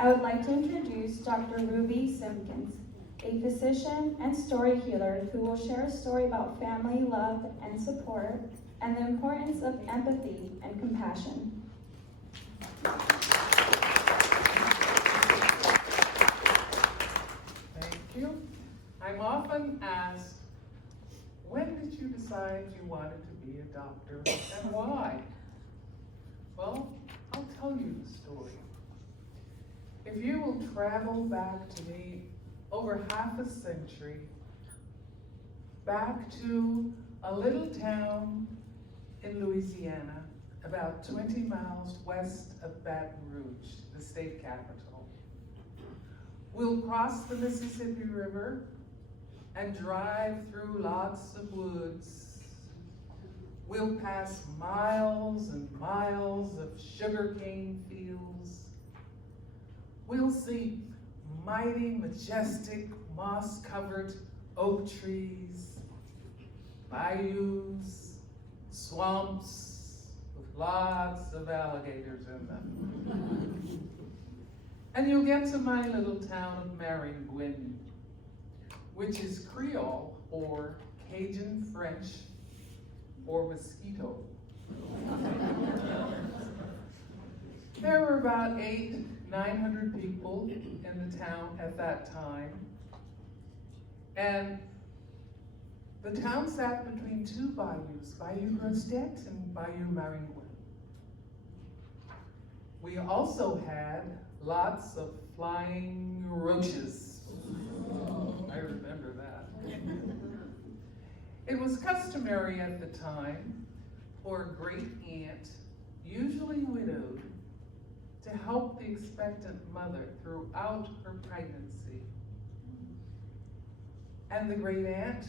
I would like to introduce Dr. Ruby Simpkins, a physician and story healer who will share a story about family, love, and support, and the importance of empathy and compassion. Thank you. I'm often asked, when did you decide you wanted to be a doctor and why? Well, I'll tell you the story. If you will travel back to me over half a century, back to a little town in Louisiana, about 20 miles west of Baton Rouge, the state capital. We'll cross the Mississippi River and drive through lots of woods. We'll pass miles and miles of sugarcane fields. We'll see mighty, majestic, moss-covered oak trees, bayous, swamps with lots of alligators in them. And you'll get to my little town of Maringouin, which is Creole or Cajun French or mosquito. There were about 900 people in the town at that time. And the town sat between two bayous, Bayou Grostet and Bayou Maringouin. We also had lots of flying roaches. I remember that. It was customary at the time for a great aunt, usually widowed, to help the expectant mother throughout her pregnancy. And the great aunt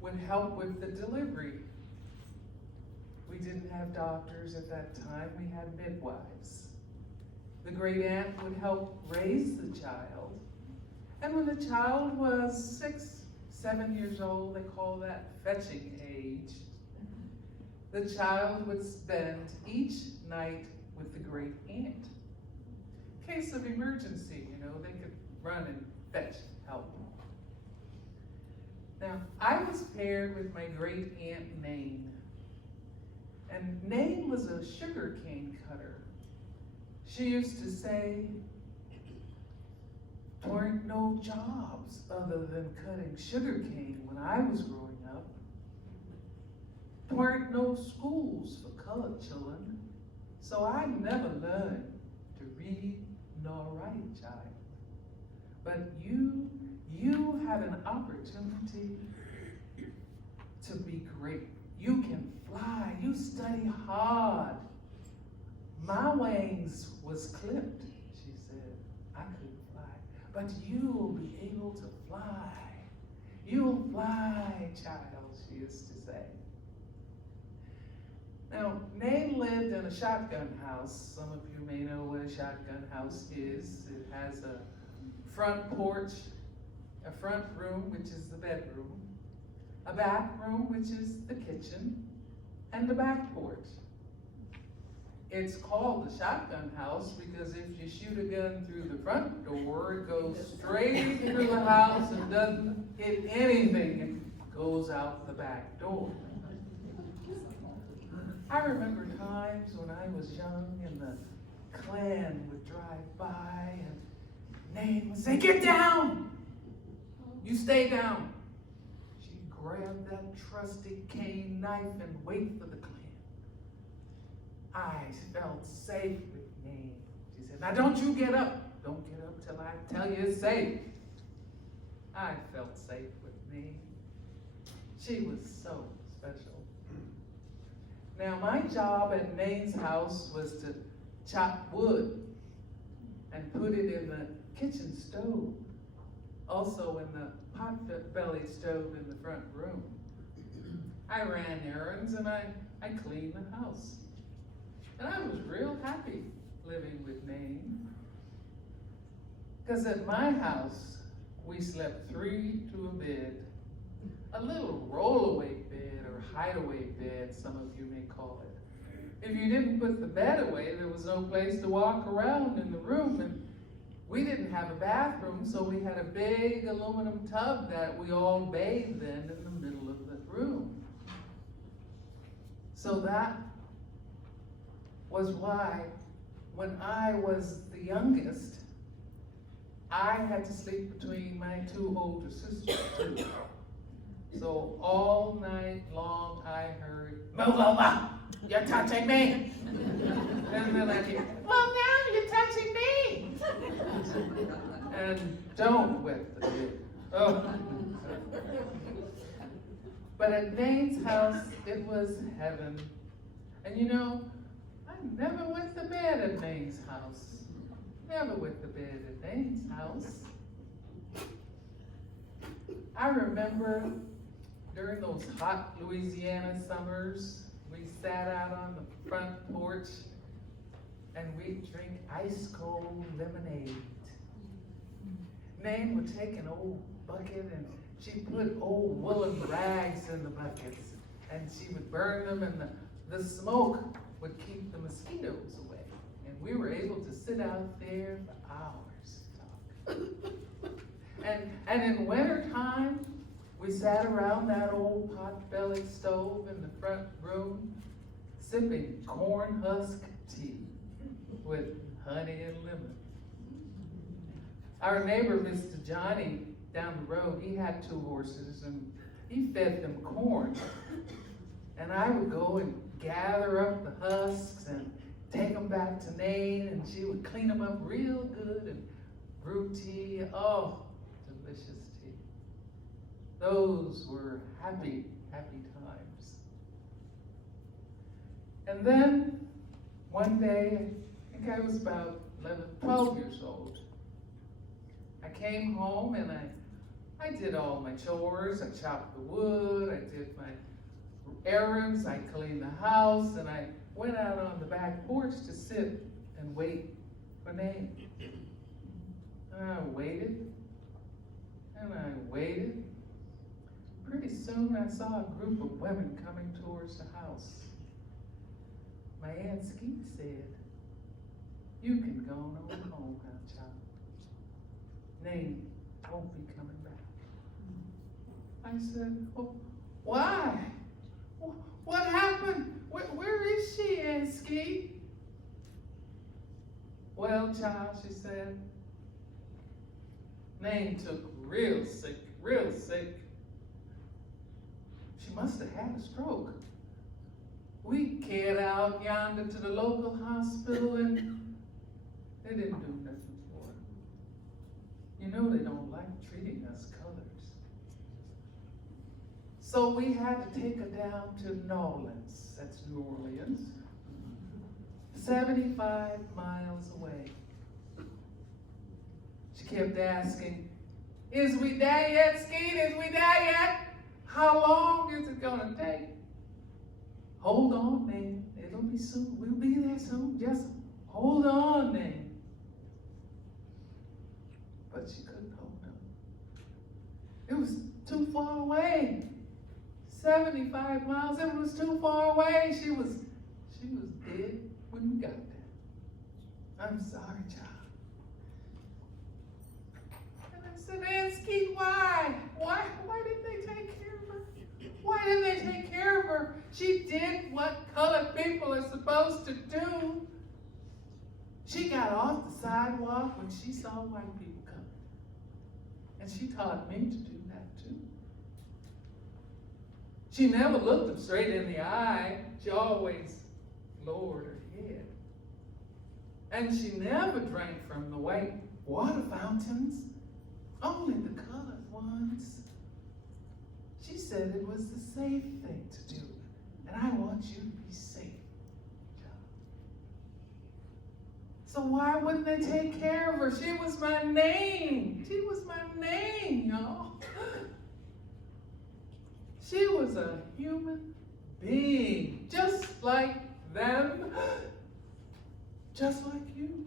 would help with the delivery. We didn't have doctors at that time, we had midwives. The great aunt would help raise the child, and when the child was 6, 7 years old, they call that fetching age, the child would spend each night with the great aunt. In case of emergency, they could run and fetch help. Now, I was paired with my great aunt Nain, and Nain was a sugarcane cutter. She used to say, there weren't no jobs other than cutting sugarcane when I was growing up. There weren't no schools for colored children, so I never learned to read nor write, child. But you have an opportunity to be great. You can fly, you study hard. My wings was clipped, she said. I couldn't fly. But you'll be able to fly. You'll fly, child, she used to say. Now, Nain lived in a shotgun house. Some of you may know what a shotgun house is. It has a front porch, a front room, which is the bedroom, a back room, which is the kitchen, and the back porch. It's called the shotgun house because if you shoot a gun through the front door, it goes straight through the house and doesn't hit anything. It goes out the back door. I remember times when I was young and the clan would drive by and Nain would say, "Get down! You stay down." She'd grab that trusty cane knife and wait for the clan. I felt safe with Nain. She said, "Now don't you get up. Don't get up till I tell you it's safe." I felt safe with Nain. She was so special. Now my job at Nain's house was to chop wood and put it in the kitchen stove, also in the pot-bellied stove in the front room. I ran errands and I cleaned the house. And I was real happy living with Nain. Because at my house, we slept 3 to a bed. A little roll-away bed or hideaway bed, some of you may call it. If you didn't put the bed away, there was no place to walk around in the room, and we didn't have a bathroom, so we had a big aluminum tub that we all bathed in the middle of the room. So that was why, when I was the youngest, I had to sleep between my two older sisters too. So all night long I heard, "Move over, you're touching me." And then I get, "Well, now you're touching me." And don't wet the bed. Oh. But at Dane's house, it was heaven. And you know, I never wet the bed at Dane's house. Never wet the bed at Dane's house. I remember during those hot Louisiana summers, we sat out on the front porch and we'd drink ice cold lemonade. Nan would take an old bucket and she put old woolen rags in the buckets and she would burn them, and the smoke would keep the mosquitoes away. And we were able to sit out there for hours and talk. And in winter time, we sat around that old pot-bellied stove in the front room, sipping corn husk tea with honey and lemon. Our neighbor, Mr. Johnny, down the road, he had 2 horses and he fed them corn. And I would go and gather up the husks and take them back to Nate, and she would clean them up real good and brew tea. Oh, delicious tea. Those were happy, happy times. And then one day, I think I was about 11, 12 years old, I came home and I did all my chores. I chopped the wood, I did my errands, I cleaned the house, and I went out on the back porch to sit and wait for Nate. And I waited, and I waited. Pretty soon I saw a group of women coming towards the house. My Aunt Skeet said, "You can go on home, godchild. Nate won't be coming back." I said, "Well, why? What happened? Where is she, Aunt Skeet?" "Well, child," she said, "Nate took real sick, real sick. She must have had a stroke. We carried out yonder to the local hospital and they didn't do nothing for her. You know they don't like treating us colors. So we had to take her down to New Orleans," that's New Orleans, 75 miles away. She kept asking, "Is we there yet, Skeet? Is we there yet? How long is it gonna take?" "Hold on, man. It'll be soon. We'll be there soon. Just hold on, man." But she couldn't hold on. It was too far away. 75 miles, it was too far away. She was dead when we got there. "I'm sorry, child." And I said, "Aunt Skeet, why? Why didn't they take care of her? Why didn't they take care of her? She did what colored people are supposed to do. She got off the sidewalk when she saw white people coming. And she taught me to do that too. She never looked them straight in the eye. She always lowered her head. And she never drank from the white water fountains, only the colored ones. She said it was the safe thing to do, and I want you to be safe, child." So why wouldn't they take care of her? She was my name. She was my name, y'all. She was a human being, just like them, just like you.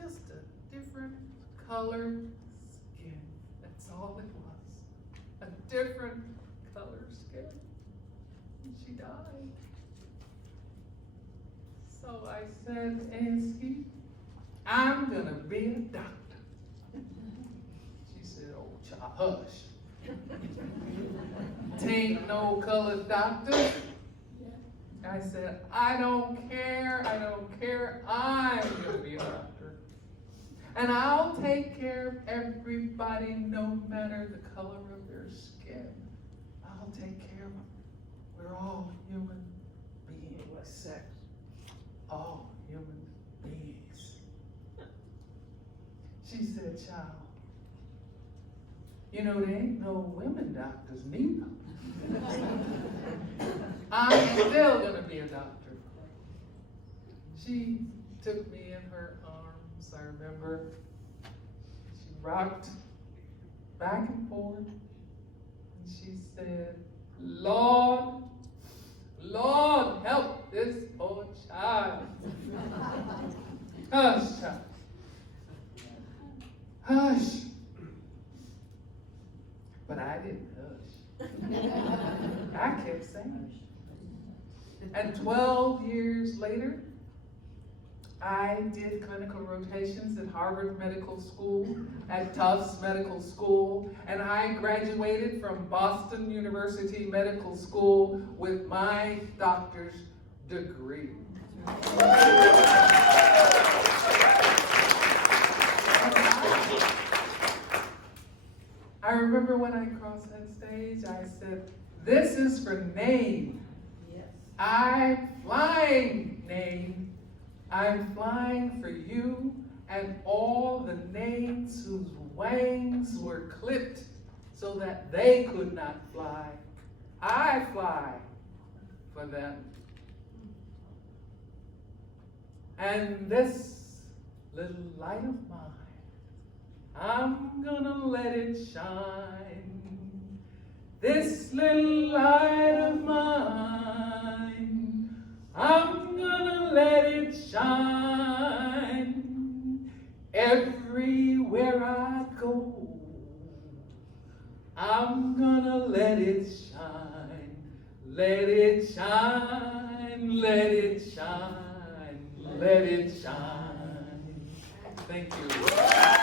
Just a different colored skin. That's all it was. A different color skin. And she died. So I said, "Aunt Skeet, I'm gonna be a doctor. She said, oh, child, hush. Tain't no colored doctor. I said, I don't care, I'm gonna be a doctor. And I'll take care of everybody no matter the color of their skin. I'll take care of them. We're all human beings. All human beings. She said, child, you know, there ain't no women doctors neither. I'm still gonna be a doctor. She took me in her arms, I remember. She rocked back and forth, and she said, Lord, Lord, help this poor child. Hush, child. Hush. But I didn't hush. I kept saying. And 12 years later, I did clinical rotations at Harvard Medical School, at Tufts Medical School, and I graduated from Boston University Medical School with my doctor's degree. I remember when I crossed that stage, I said, this is for name. Yes. I'm flying, name. I'm flying for you and all the names whose wings were clipped so that they could not fly. I fly for them. And this little light of mine, I'm gonna let it shine. This little light of mine, I'm gonna let it shine. Everywhere I go, I'm gonna let it shine. Let it shine, let it shine, let it shine. Thank you.